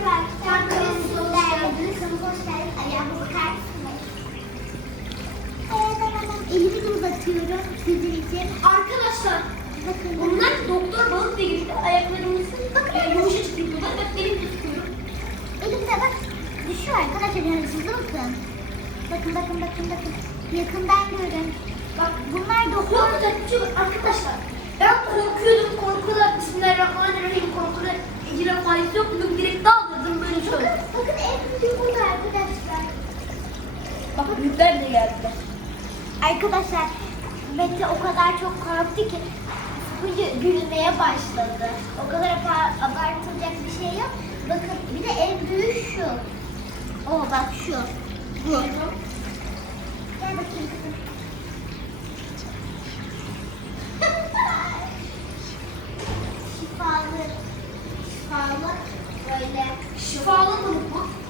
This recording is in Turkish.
Merhaba arkadaşlar. Hoş elimi uzatıyorum sizin için. Bakın. bunlar doktor balıkla birlikte ayaklarımızı e, yumuşacık yapıyorlar. Bak benim de tutuyorum. Elimde bak düşüyor arkadaşlar yani hızlı bakın. Bakın bakın bakın bakın. Yakından görün. Bak Bunlar doktor. tutuyor arkadaşlar. Ben korkuyordum korkuda Bismillahirrahmanirrahim korkuda ecire faiz yok dedim direkt daldırdım böyle Bakın, şöyle. bakın en büyük burada arkadaşlar. Bak büyükler de geldiler. Arkadaşlar Mete o kadar çok korktu ki huyu gülmeye başladı. O kadar abartılacak bir şey yok. Bakın bir de en büyük şu. O bak şu. Bu. Gel bakayım kızım. Şifalı. Şifalı. Böyle. Şifalı mı? Size